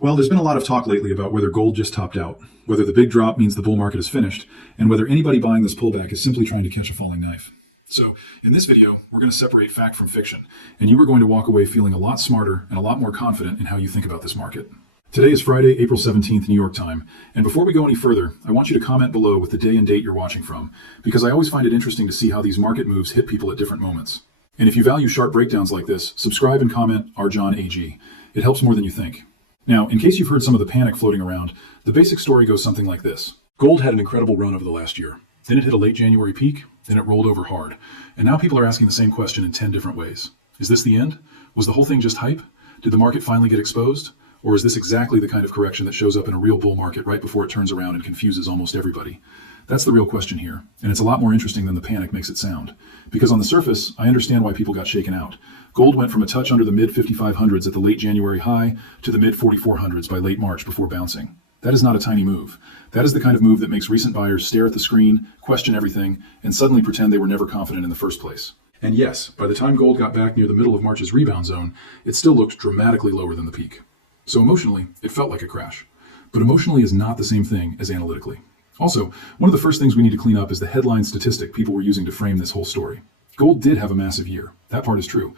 Well, there's been a lot of talk lately about whether gold just topped out, whether the big drop means the bull market is finished, and whether anybody buying this pullback is simply trying to catch a falling knife. So, in this video, we're going to separate fact from fiction, and you are going to walk away feeling a lot smarter and a lot more confident in how you think about this market. Today is Friday, April 17th, New York time, and before we go any further, I want you to comment below with the day and date you're watching from, because I always find it interesting to see how these market moves hit people at different moments. And if you value sharp breakdowns like this, subscribe and comment RJohnAG. It helps more than you think. Now, in case you've heard some of the panic floating around, the basic story goes something like this. Gold had an incredible run over the last year. Then it hit a late January peak, then it rolled over hard. And now people are asking the same question in 10 different ways. Is this the end? Was the whole thing just hype? Did the market finally get exposed? Or is this exactly the kind of correction that shows up in a real bull market right before it turns around and confuses almost everybody? That's the real question here, and it's a lot more interesting than the panic makes it sound. Because on the surface, I understand why people got shaken out. Gold went from a touch under the mid-5500s at the late January high to the mid-4400s by late March before bouncing. That is not a tiny move. That is the kind of move that makes recent buyers stare at the screen, question everything, and suddenly pretend they were never confident in the first place. And yes, by the time gold got back near the middle of March's rebound zone, it still looked dramatically lower than the peak. So emotionally, it felt like a crash. But emotionally is not the same thing as analytically. Also, one of the first things we need to clean up is the headline statistic people were using to frame this whole story. Gold did have a massive year. That part is true.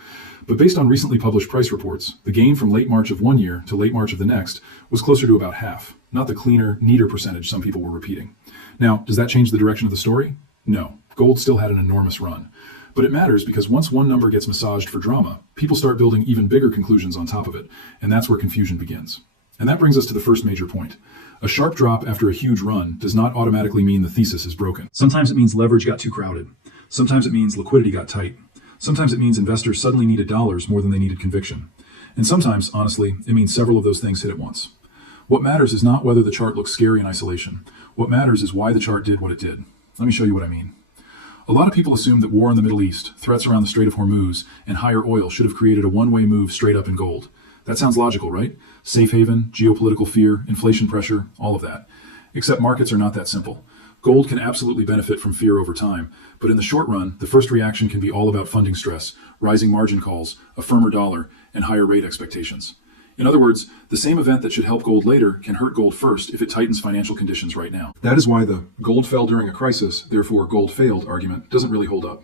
But based on recently published price reports, the gain from late March of one year to late March of the next was closer to about half, not the cleaner, neater percentage some people were repeating. Now, does that change the direction of the story? No. Gold still had an enormous run. But it matters because once one number gets massaged for drama, people start building even bigger conclusions on top of it, and that's where confusion begins. And that brings us to the first major point. A sharp drop after a huge run does not automatically mean the thesis is broken. Sometimes it means leverage got too crowded. Sometimes it means liquidity got tight. Sometimes it means investors suddenly needed dollars more than they needed conviction. And sometimes, honestly, it means several of those things hit at once. What matters is not whether the chart looks scary in isolation. What matters is why the chart did what it did. Let me show you what I mean. A lot of people assume that war in the Middle East, threats around the Strait of Hormuz, and higher oil should have created a one-way move straight up in gold. That sounds logical, right? Safe haven, geopolitical fear, inflation pressure, all of that. Except markets are not that simple. Gold can absolutely benefit from fear over time, but in the short run, the first reaction can be all about funding stress, rising margin calls, a firmer dollar, and higher rate expectations. In other words, the same event that should help gold later can hurt gold first if it tightens financial conditions right now. That is why the gold fell during a crisis, therefore gold failed argument doesn't really hold up.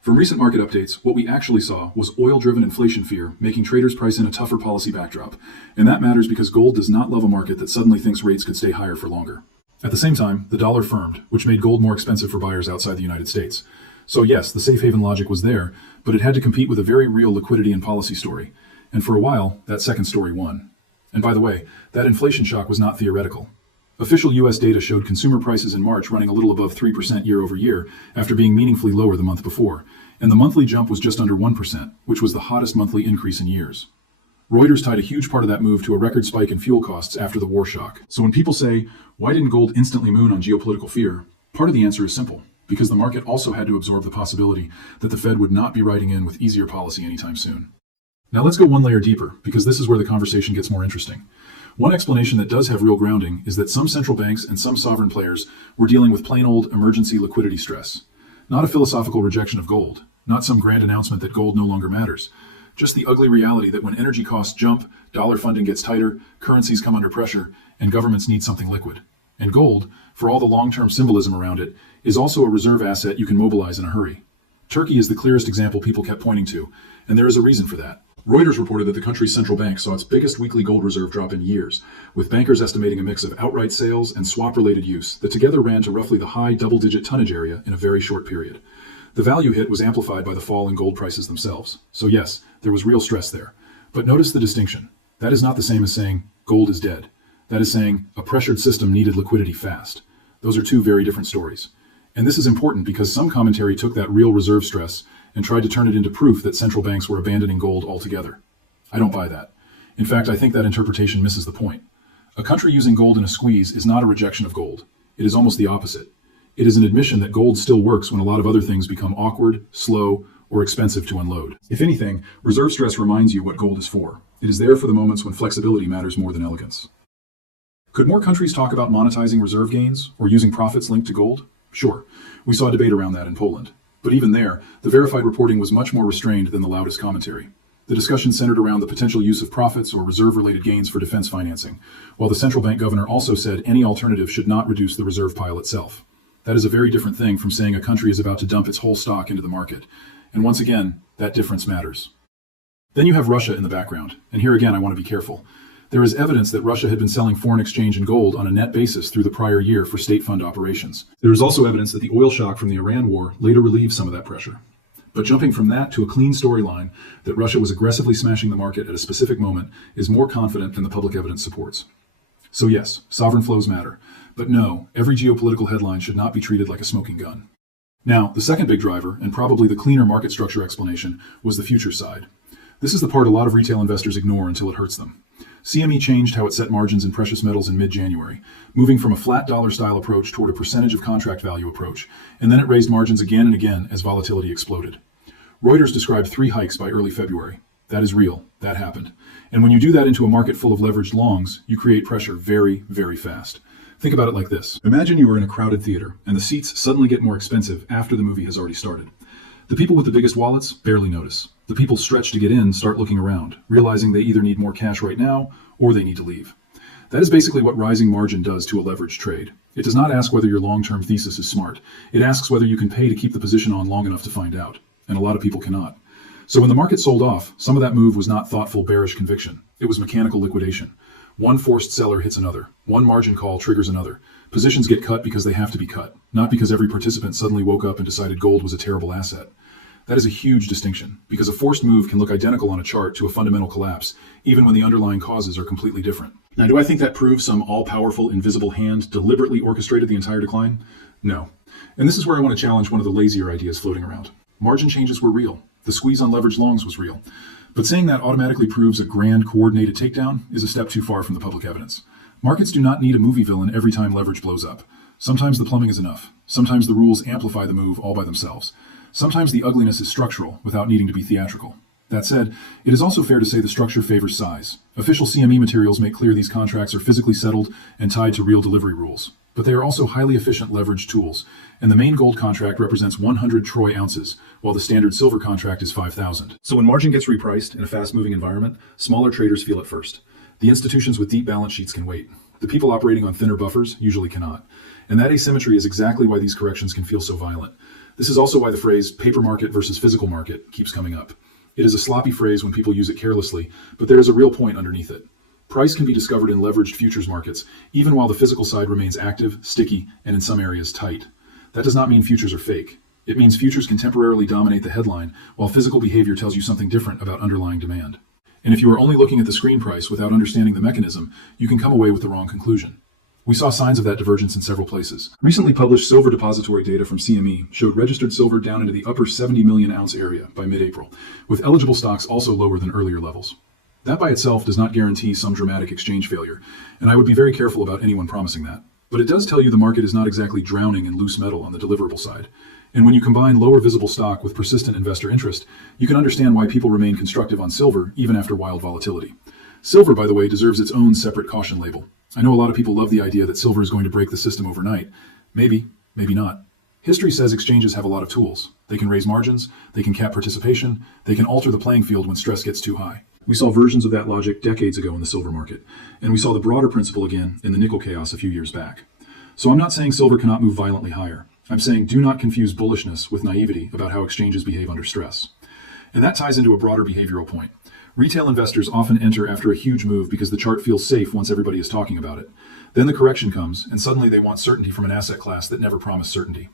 From recent market updates, what we actually saw was oil-driven inflation fear making traders price in a tougher policy backdrop. And that matters because gold does not love a market that suddenly thinks rates could stay higher for longer. At the same time, the dollar firmed, which made gold more expensive for buyers outside the United States. So yes, the safe haven logic was there, but it had to compete with a very real liquidity and policy story. And for a while, that second story won. And by the way, that inflation shock was not theoretical. Official U.S. data showed consumer prices in March running a little above 3% year over year after being meaningfully lower the month before, and the monthly jump was just under 1%, which was the hottest monthly increase in years. Reuters tied a huge part of that move to a record spike in fuel costs after the war shock. So when people say, why didn't gold instantly moon on geopolitical fear? Part of the answer is simple, because the market also had to absorb the possibility that the Fed would not be writing in with easier policy anytime soon. Now let's go one layer deeper, because this is where the conversation gets more interesting. One explanation that does have real grounding is that some central banks and some sovereign players were dealing with plain old emergency liquidity stress. Not a philosophical rejection of gold, not some grand announcement that gold no longer matters. Just the ugly reality that when energy costs jump, dollar funding gets tighter, currencies come under pressure, and governments need something liquid. And gold, for all the long-term symbolism around it, is also a reserve asset you can mobilize in a hurry. Turkey is the clearest example people kept pointing to, and there is a reason for that. Reuters reported that the country's central bank saw its biggest weekly gold reserve drop in years, with bankers estimating a mix of outright sales and swap-related use that together ran to roughly the high double-digit tonnage area in a very short period. The value hit was amplified by the fall in gold prices themselves. So yes, there was real stress there. But notice the distinction. That is not the same as saying gold is dead. That is saying a pressured system needed liquidity fast. Those are two very different stories. And this is important because some commentary took that real reserve stress and tried to turn it into proof that central banks were abandoning gold altogether. I don't buy that. In fact, I think that interpretation misses the point. A country using gold in a squeeze is not a rejection of gold. It is almost the opposite. It is an admission that gold still works when a lot of other things become awkward, slow, or expensive to unload. If anything, reserve stress reminds you what gold is for. It is there for the moments when flexibility matters more than elegance. Could more countries talk about monetizing reserve gains or using profits linked to gold? Sure. We saw debate around that in Poland. But even there, the verified reporting was much more restrained than the loudest commentary. The discussion centered around the potential use of profits or reserve-related gains for defense financing, while the central bank governor also said any alternative should not reduce the reserve pile itself. That is a very different thing from saying a country is about to dump its whole stock into the market. And once again, that difference matters. Then you have Russia in the background, and here again I want to be careful. There is evidence that Russia had been selling foreign exchange and gold on a net basis through the prior year for state fund operations. There is also evidence that the oil shock from the Iran war later relieved some of that pressure. But jumping from that to a clean storyline that Russia was aggressively smashing the market at a specific moment is more confident than the public evidence supports. So yes, sovereign flows matter. But no, every geopolitical headline should not be treated like a smoking gun. Now, the second big driver, and probably the cleaner market structure explanation, was the futures side. This is the part a lot of retail investors ignore until it hurts them. CME changed how it set margins in precious metals in mid-January, moving from a flat dollar-style approach toward a percentage of contract value approach, and then it raised margins again and again as volatility exploded. Reuters described 3 hikes by early February. That is real. That happened. And when you do that into a market full of leveraged longs, you create pressure very, very fast. Think about it like this. Imagine you are in a crowded theater, and the seats suddenly get more expensive after the movie has already started. The people with the biggest wallets barely notice. The people stretched to get in start looking around, realizing they either need more cash right now or they need to leave. That is basically what rising margin does to a leveraged trade. It does not ask whether your long-term thesis is smart. It asks whether you can pay to keep the position on long enough to find out. And a lot of people cannot. So when the market sold off, some of that move was not thoughtful bearish conviction. It was mechanical liquidation. One forced seller hits another. One margin call triggers another. Positions get cut because they have to be cut, not because every participant suddenly woke up and decided gold was a terrible asset. That is a huge distinction, because a forced move can look identical on a chart to a fundamental collapse, even when the underlying causes are completely different. Now, do I think that proves some all-powerful, invisible hand deliberately orchestrated the entire decline? No. And this is where I want to challenge one of the lazier ideas floating around. Margin changes were real. The squeeze on leveraged longs was real. But saying that automatically proves a grand coordinated takedown is a step too far from the public evidence. Markets do not need a movie villain every time leverage blows up. Sometimes the plumbing is enough. Sometimes the rules amplify the move all by themselves. Sometimes the ugliness is structural without needing to be theatrical. That said, it is also fair to say the structure favors size. Official CME materials make clear these contracts are physically settled and tied to real delivery rules. But they are also highly efficient leveraged tools, and the main gold contract represents 100 troy ounces, while the standard silver contract is 5,000. So when margin gets repriced in a fast-moving environment, smaller traders feel it first. The institutions with deep balance sheets can wait. The people operating on thinner buffers usually cannot. And that asymmetry is exactly why these corrections can feel so violent. This is also why the phrase paper market versus physical market keeps coming up. It is a sloppy phrase when people use it carelessly, but there is a real point underneath it. Price can be discovered in leveraged futures markets, even while the physical side remains active, sticky, and in some areas tight. That does not mean futures are fake. It means futures can temporarily dominate the headline, while physical behavior tells you something different about underlying demand. And if you are only looking at the screen price without understanding the mechanism, you can come away with the wrong conclusion. We saw signs of that divergence in several places. Recently published silver depository data from CME showed registered silver down into the upper 70 million ounce area by mid-April, with eligible stocks also lower than earlier levels. That by itself does not guarantee some dramatic exchange failure, and I would be very careful about anyone promising that. But it does tell you the market is not exactly drowning in loose metal on the deliverable side. And when you combine lower visible stock with persistent investor interest, you can understand why people remain constructive on silver even after wild volatility. Silver, by the way, deserves its own separate caution label. I know a lot of people love the idea that silver is going to break the system overnight. Maybe, maybe not. History says exchanges have a lot of tools. They can raise margins, they can cap participation, they can alter the playing field when stress gets too high. We saw versions of that logic decades ago in the silver market, and we saw the broader principle again in the nickel chaos a few years back. So I'm not saying silver cannot move violently higher. I'm saying do not confuse bullishness with naivety about how exchanges behave under stress. And that ties into a broader behavioral point. Retail investors often enter after a huge move because the chart feels safe once everybody is talking about it. Then the correction comes, and suddenly they want certainty from an asset class that never promised certainty.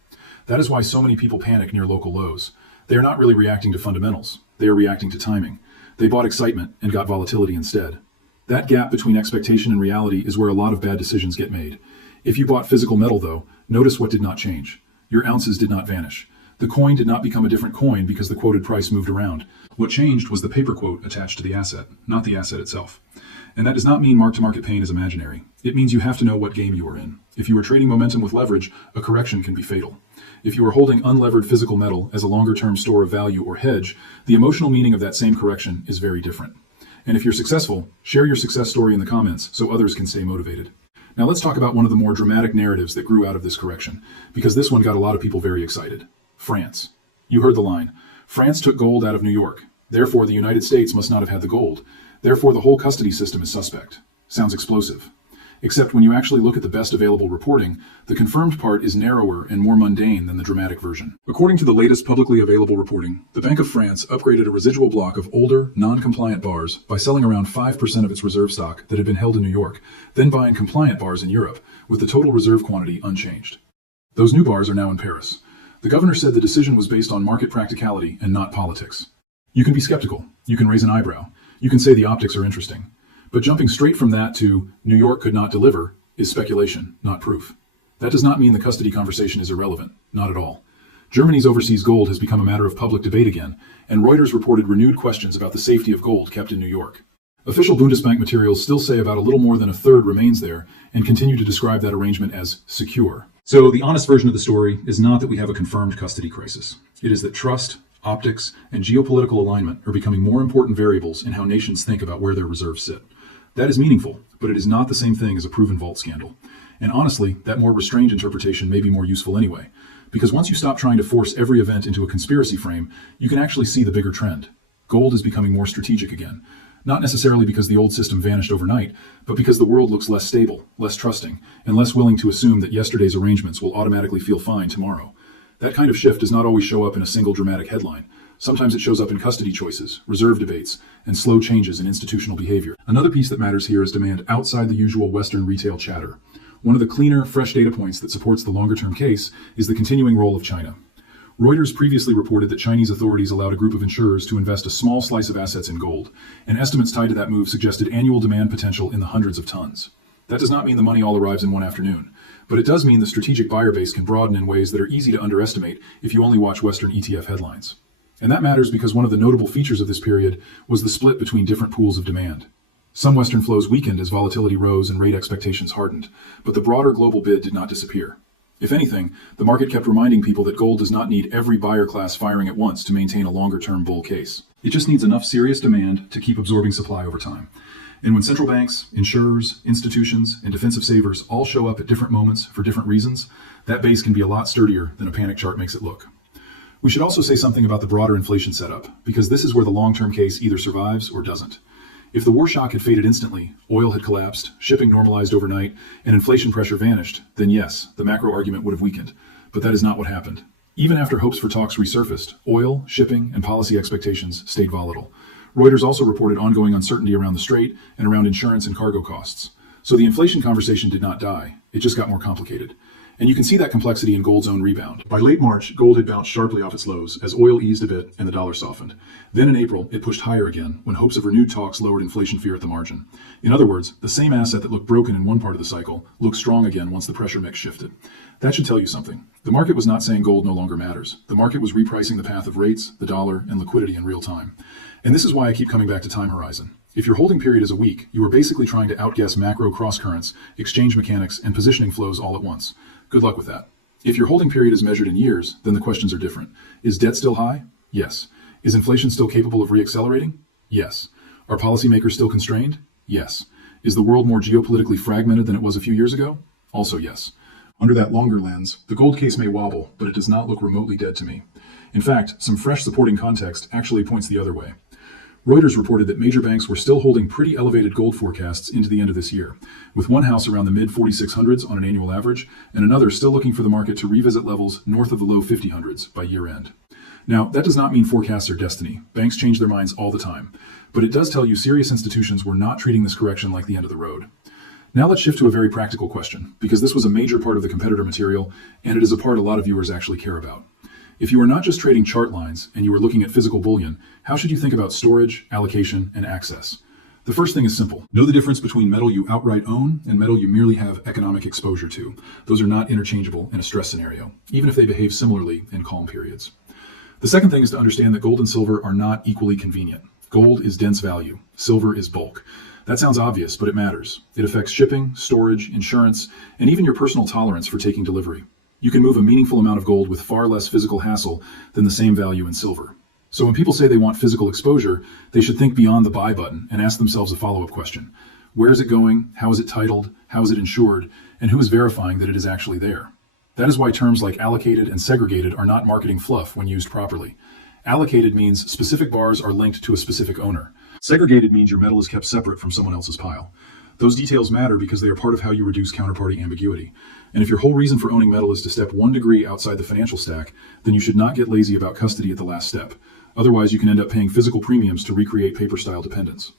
That is why so many people panic near local lows. They are not really reacting to fundamentals. They are reacting to timing. They bought excitement and got volatility instead. That gap between expectation and reality is where a lot of bad decisions get made. If you bought physical metal, though, notice what did not change. Your ounces did not vanish. The coin did not become a different coin because the quoted price moved around. What changed was the paper quote attached to the asset, not the asset itself. And that does not mean mark-to-market pain is imaginary. It means you have to know what game you are in. If you are trading momentum with leverage, a correction can be fatal. If you are holding unlevered physical metal as a longer-term store of value or hedge, the emotional meaning of that same correction is very different. And if you're successful, share your success story in the comments so others can stay motivated. Now let's talk about one of the more dramatic narratives that grew out of this correction, because this one got a lot of people very excited. France. You heard the line. France took gold out of New York. Therefore, the United States must not have had the gold. Therefore, the whole custody system is suspect. Sounds explosive. Except when you actually look at the best available reporting, the confirmed part is narrower and more mundane than the dramatic version. According to the latest publicly available reporting, the Bank of France upgraded a residual block of older, non-compliant bars by selling around 5% of its reserve stock that had been held in New York, then buying compliant bars in Europe, with the total reserve quantity unchanged. Those new bars are now in Paris. The governor said the decision was based on market practicality and not politics. You can be skeptical. You can raise an eyebrow. You can say the optics are interesting. But jumping straight from that to New York could not deliver is speculation, not proof. That does not mean the custody conversation is irrelevant, not at all. Germany's overseas gold has become a matter of public debate again, and Reuters reported renewed questions about the safety of gold kept in New York. Official Bundesbank materials still say about a little more than a third remains there and continue to describe that arrangement as secure. So the honest version of the story is not that we have a confirmed custody crisis. It is that trust, optics, and geopolitical alignment are becoming more important variables in how nations think about where their reserves sit. That is meaningful, but it is not the same thing as a proven vault scandal. And honestly, that more restrained interpretation may be more useful anyway, because once you stop trying to force every event into a conspiracy frame, you can actually see the bigger trend. Gold is becoming more strategic again, not necessarily because the old system vanished overnight, but because the world looks less stable, less trusting, and less willing to assume that yesterday's arrangements will automatically feel fine tomorrow. That kind of shift does not always show up in a single dramatic headline. Sometimes it shows up in custody choices, reserve debates, and slow changes in institutional behavior. Another piece that matters here is demand outside the usual Western retail chatter. One of the cleaner, fresh data points that supports the longer-term case is the continuing role of China. Reuters previously reported that Chinese authorities allowed a group of insurers to invest a small slice of assets in gold, and estimates tied to that move suggested annual demand potential in the hundreds of tons. That does not mean the money all arrives in one afternoon, but it does mean the strategic buyer base can broaden in ways that are easy to underestimate if you only watch Western ETF headlines. And that matters because one of the notable features of this period was the split between different pools of demand. Some Western flows weakened as volatility rose and rate expectations hardened, but the broader global bid did not disappear. If anything, the market kept reminding people that gold does not need every buyer class firing at once to maintain a longer-term bull case. It just needs enough serious demand to keep absorbing supply over time. And when central banks, insurers, institutions, and defensive savers all show up at different moments for different reasons, that base can be a lot sturdier than a panic chart makes it look. We should also say something about the broader inflation setup, because this is where the long-term case either survives or doesn't. If the war shock had faded instantly, oil had collapsed, shipping normalized overnight, and inflation pressure vanished, then yes, the macro argument would have weakened. But that is not what happened. Even after hopes for talks resurfaced, oil, shipping, and policy expectations stayed volatile. Reuters also reported ongoing uncertainty around the Strait and around insurance and cargo costs. So the inflation conversation did not die, it just got more complicated. And you can see that complexity in gold's own rebound. By late March, gold had bounced sharply off its lows as oil eased a bit and the dollar softened. Then in April, it pushed higher again when hopes of renewed talks lowered inflation fear at the margin. In other words, the same asset that looked broken in one part of the cycle looked strong again once the pressure mix shifted. That should tell you something. The market was not saying gold no longer matters. The market was repricing the path of rates, the dollar, and liquidity in real time. And this is why I keep coming back to time horizon. If your holding period is a week, you are basically trying to outguess macro cross-currents, exchange mechanics, and positioning flows all at once. Good luck with that. If your holding period is measured in years, then the questions are different. Is debt still high? Yes. Is inflation still capable of reaccelerating? Yes. Are policymakers still constrained? Yes. Is the world more geopolitically fragmented than it was a few years ago? Also yes. Under that longer lens, the gold case may wobble, but it does not look remotely dead to me. In fact, some fresh supporting context actually points the other way. Reuters reported that major banks were still holding pretty elevated gold forecasts into the end of this year, with one house around the mid-4600s on an annual average, and another still looking for the market to revisit levels north of the low 5000s by year-end. Now, that does not mean forecasts are destiny. Banks change their minds all the time. But it does tell you serious institutions were not treating this correction like the end of the road. Now let's shift to a very practical question, because this was a major part of the competitor material, and it is a part a lot of viewers actually care about. If you are not just trading chart lines and you are looking at physical bullion, how should you think about storage, allocation, and access? The first thing is simple. Know the difference between metal you outright own and metal you merely have economic exposure to. Those are not interchangeable in a stress scenario, even if they behave similarly in calm periods. The second thing is to understand that gold and silver are not equally convenient. Gold is dense value. Silver is bulk. That sounds obvious, but it matters. It affects shipping, storage, insurance, and even your personal tolerance for taking delivery. You can move a meaningful amount of gold with far less physical hassle than the same value in silver. So when people say they want physical exposure, they should think beyond the buy button and ask themselves a follow-up question. Where is it going? How is it titled? How is it insured? And who is verifying that it is actually there? That is why terms like allocated and segregated are not marketing fluff when used properly. Allocated means specific bars are linked to a specific owner. Segregated means your metal is kept separate from someone else's pile. Those details matter because they are part of how you reduce counterparty ambiguity. And if your whole reason for owning metal is to step 1 degree outside the financial stack, then you should not get lazy about custody at the last step. Otherwise, you can end up paying physical premiums to recreate paper-style dependence.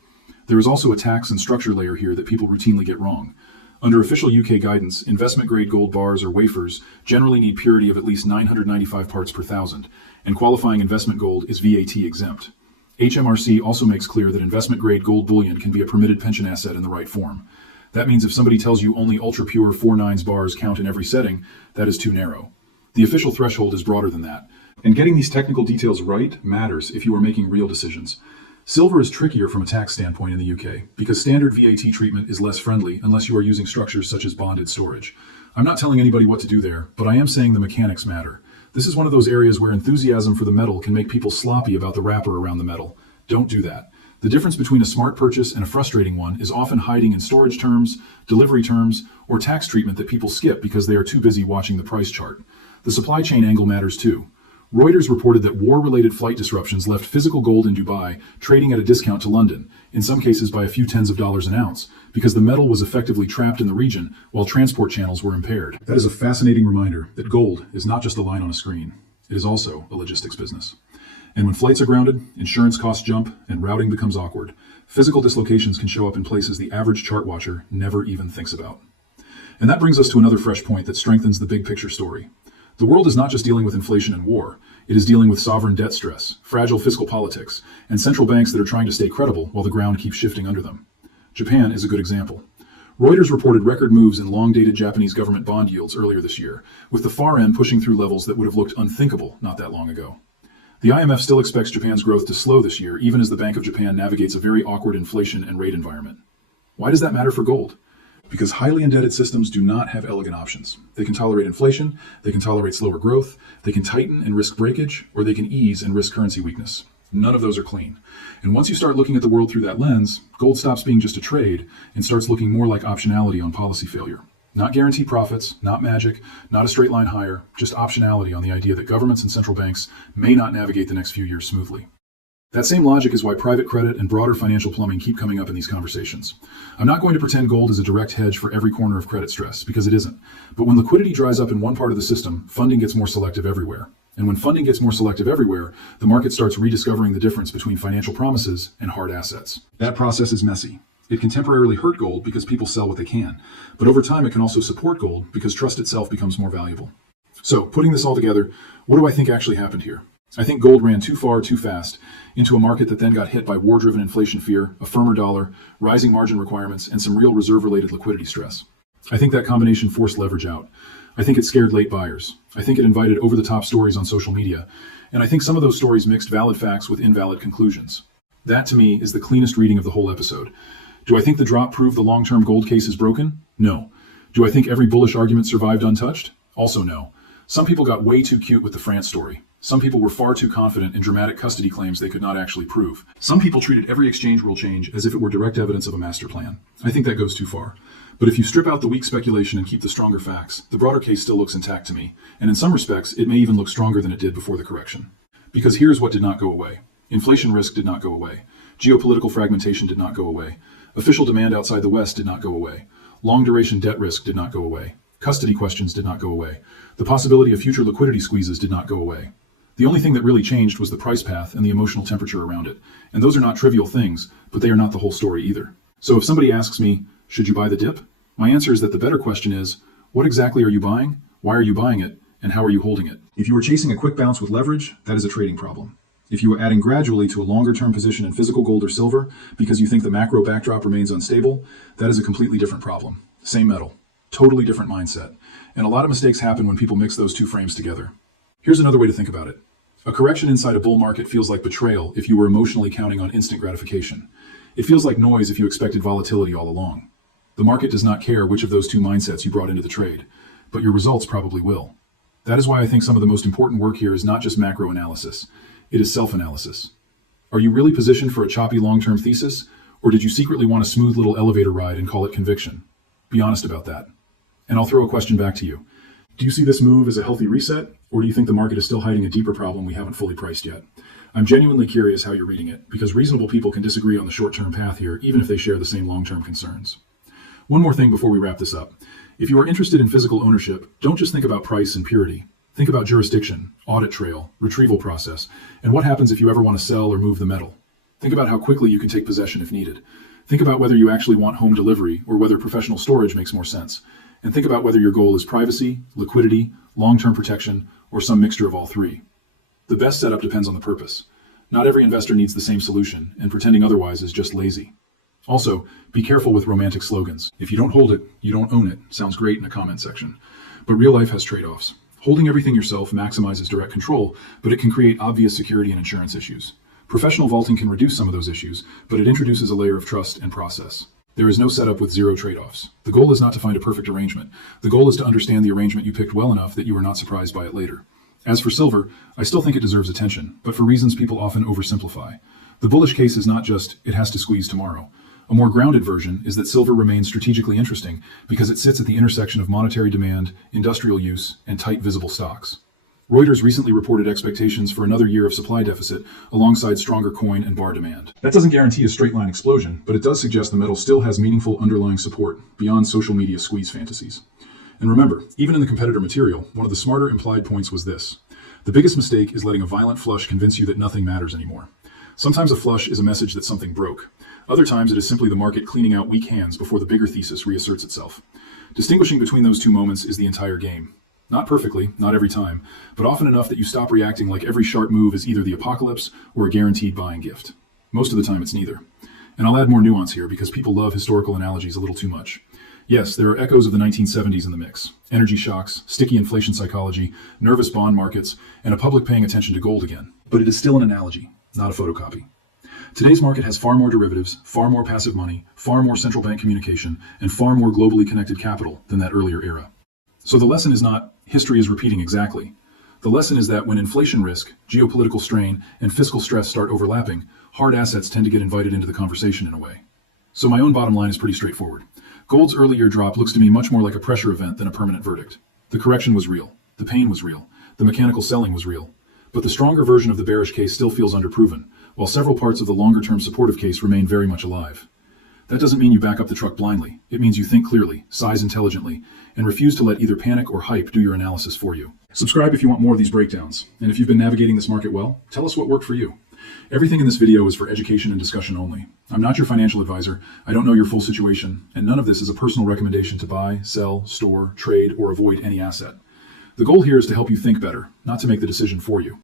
There is also a tax and structure layer here that people routinely get wrong. Under official UK guidance, investment-grade gold bars or wafers generally need purity of at least 995 parts per thousand, and qualifying investment gold is VAT exempt. HMRC also makes clear that investment-grade gold bullion can be a permitted pension asset in the right form. That means if somebody tells you only ultra-pure 4/9 bars count in every setting, that is too narrow. The official threshold is broader than that. And getting these technical details right matters if you are making real decisions. Silver is trickier from a tax standpoint in the UK because standard VAT treatment is less friendly unless you are using structures such as bonded storage. I'm not telling anybody what to do there, but I am saying the mechanics matter. This is one of those areas where enthusiasm for the metal can make people sloppy about the wrapper around the metal. Don't do that. The difference between a smart purchase and a frustrating one is often hiding in storage terms, delivery terms, or tax treatment that people skip because they are too busy watching the price chart. The supply chain angle matters too. Reuters reported that war-related flight disruptions left physical gold in Dubai trading at a discount to London, in some cases by a few tens of dollars an ounce, because the metal was effectively trapped in the region while transport channels were impaired. That is a fascinating reminder that gold is not just a line on a screen. It is also a logistics business. And when flights are grounded, insurance costs jump, and routing becomes awkward, physical dislocations can show up in places the average chart watcher never even thinks about. And that brings us to another fresh point that strengthens the big picture story. The world is not just dealing with inflation and war. It is dealing with sovereign debt stress, fragile fiscal politics, and central banks that are trying to stay credible while the ground keeps shifting under them. Japan is a good example. Reuters reported record moves in long-dated Japanese government bond yields earlier this year, with the far end pushing through levels that would have looked unthinkable not that long ago. The IMF still expects Japan's growth to slow this year, even as the Bank of Japan navigates a very awkward inflation and rate environment. Why does that matter for gold? Because highly indebted systems do not have elegant options. They can tolerate inflation, they can tolerate slower growth, they can tighten and risk breakage, or they can ease and risk currency weakness. None of those are clean. And once you start looking at the world through that lens, gold stops being just a trade and starts looking more like optionality on policy failure. Not guaranteed profits, not magic, not a straight line higher, just optionality on the idea that governments and central banks may not navigate the next few years smoothly. That same logic is why private credit and broader financial plumbing keep coming up in these conversations. I'm not going to pretend gold is a direct hedge for every corner of credit stress, because it isn't. But when liquidity dries up in one part of the system, funding gets more selective everywhere. And when funding gets more selective everywhere, the market starts rediscovering the difference between financial promises and hard assets. That process is messy. It can temporarily hurt gold because people sell what they can. But over time, it can also support gold because trust itself becomes more valuable. So, putting this all together, what do I think actually happened here? I think gold ran too far, too fast, into a market that then got hit by war-driven inflation fear, a firmer dollar, rising margin requirements, and some real reserve-related liquidity stress. I think that combination forced leverage out. I think it scared late buyers. I think it invited over-the-top stories on social media. And I think some of those stories mixed valid facts with invalid conclusions. That, to me, is the cleanest reading of the whole episode. Do I think the drop proved the long-term gold case is broken? No. Do I think every bullish argument survived untouched? Also no. Some people got way too cute with the France story. Some people were far too confident in dramatic custody claims they could not actually prove. Some people treated every exchange rule change as if it were direct evidence of a master plan. I think that goes too far. But if you strip out the weak speculation and keep the stronger facts, the broader case still looks intact to me. And in some respects, it may even look stronger than it did before the correction. Because here's what did not go away. Inflation risk did not go away. Geopolitical fragmentation did not go away. Official demand outside the West did not go away. Long-duration debt risk did not go away. Custody questions did not go away. The possibility of future liquidity squeezes did not go away. The only thing that really changed was the price path and the emotional temperature around it. And those are not trivial things, but they are not the whole story either. So if somebody asks me, should you buy the dip? My answer is that the better question is, what exactly are you buying? Why are you buying it? And how are you holding it? If you are chasing a quick bounce with leverage, that is a trading problem. If you are adding gradually to a longer-term position in physical gold or silver because you think the macro backdrop remains unstable, that is a completely different problem. Same metal, totally different mindset. And a lot of mistakes happen when people mix those two frames together. Here's another way to think about it. A correction inside a bull market feels like betrayal if you were emotionally counting on instant gratification. It feels like noise if you expected volatility all along. The market does not care which of those two mindsets you brought into the trade, but your results probably will. That is why I think some of the most important work here is not just macro analysis. It is self-analysis. Are you really positioned for a choppy long-term thesis, or did you secretly want a smooth little elevator ride and call it conviction? Be honest about that. And I'll throw a question back to you. Do you see this move as a healthy reset, or do you think the market is still hiding a deeper problem we haven't fully priced yet? I'm genuinely curious how you're reading it, because reasonable people can disagree on the short-term path here, even if they share the same long-term concerns. One more thing before we wrap this up. If you are interested in physical ownership, don't just think about price and purity. Think about jurisdiction, audit trail, retrieval process, and what happens if you ever want to sell or move the metal. Think about how quickly you can take possession if needed. Think about whether you actually want home delivery or whether professional storage makes more sense. And think about whether your goal is privacy, liquidity, long-term protection, or some mixture of all three. The best setup depends on the purpose. Not every investor needs the same solution, and pretending otherwise is just lazy. Also, be careful with romantic slogans. If you don't hold it, you don't own it. Sounds great in a comment section. But real life has trade-offs. Holding everything yourself maximizes direct control, but it can create obvious security and insurance issues. Professional vaulting can reduce some of those issues, but it introduces a layer of trust and process. There is no setup with zero trade-offs. The goal is not to find a perfect arrangement. The goal is to understand the arrangement you picked well enough that you are not surprised by it later. As for silver, I still think it deserves attention, but for reasons people often oversimplify. The bullish case is not just, it has to squeeze tomorrow. A more grounded version is that silver remains strategically interesting because it sits at the intersection of monetary demand, industrial use, and tight visible stocks. Reuters recently reported expectations for another year of supply deficit alongside stronger coin and bar demand. That doesn't guarantee a straight line explosion, but it does suggest the metal still has meaningful underlying support beyond social media squeeze fantasies. And remember, even in the competitor material, one of the smarter implied points was this. The biggest mistake is letting a violent flush convince you that nothing matters anymore. Sometimes a flush is a message that something broke. Other times it is simply the market cleaning out weak hands before the bigger thesis reasserts itself. Distinguishing between those two moments is the entire game. Not perfectly, not every time, but often enough that you stop reacting like every sharp move is either the apocalypse or a guaranteed buying gift. Most of the time it's neither. And I'll add more nuance here because people love historical analogies a little too much. Yes, there are echoes of the 1970s in the mix. Energy shocks, sticky inflation psychology, nervous bond markets, and a public paying attention to gold again. But it is still an analogy, not a photocopy. Today's market has far more derivatives, far more passive money, far more central bank communication, and far more globally connected capital than that earlier era. So the lesson is not, history is repeating exactly. The lesson is that when inflation risk, geopolitical strain, and fiscal stress start overlapping, hard assets tend to get invited into the conversation in a way. So my own bottom line is pretty straightforward. Gold's early year drop looks to me much more like a pressure event than a permanent verdict. The correction was real. The pain was real. The mechanical selling was real. But the stronger version of the bearish case still feels underproven, while several parts of the longer-term supportive case remain very much alive. That doesn't mean you back up the truck blindly. It means you think clearly, size intelligently, and refuse to let either panic or hype do your analysis for you. Subscribe if you want more of these breakdowns. And if you've been navigating this market well, tell us what worked for you. Everything in this video is for education and discussion only. I'm not your financial advisor. I don't know your full situation, and none of this is a personal recommendation to buy, sell, store, trade, or avoid any asset. The goal here is to help you think better, not to make the decision for you.